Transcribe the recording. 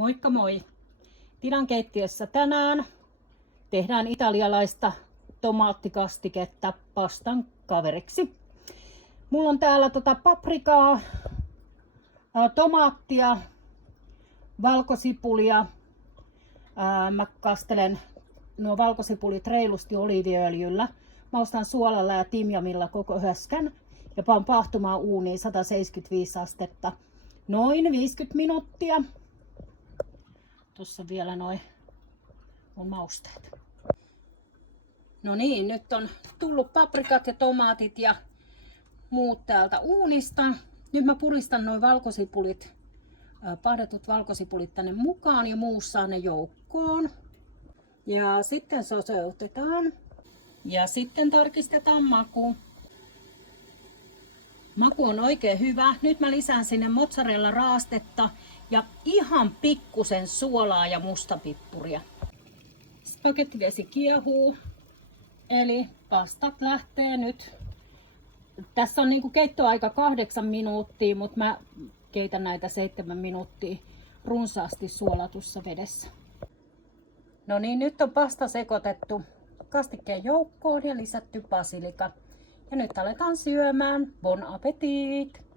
Moikka moi! Tilan keittiössä tänään tehdään italialaista tomaattikastiketta pastan kaveriksi. Mulla on täällä paprikaa, tomaattia, valkosipulia. Mä kastelen nuo valkosipulit reilusti oliiviöljyllä. Maustan suolalla ja timjamilla koko höskän ja paan pahtumaan uuniin 175 astetta noin 50 minuuttia. Tuossa vielä noin mun mausteet. No niin, nyt on tullut paprikat ja tomaatit ja muut täältä uunista. Nyt mä puristan noin valkosipulit, pahdetut valkosipulit tänne mukaan ja muussaan ne joukkoon. Ja sitten soseutetaan. Ja sitten tarkistetaan maku. Maku on oikein hyvä. Nyt mä lisään sinne mozzarella raastetta ja ihan pikkusen suolaa ja mustapippuria. Spagettivesi kiehuu. Eli pastat lähtee nyt. Tässä on niinku keittoaika 8 minuuttia, mutta mä keitän näitä 7 minuuttia runsaasti suolatussa vedessä. No niin, nyt on pasta sekoitettu kastikkeen joukkoon ja lisätty basilika. Ja nyt aletaan syömään. Bon appetit!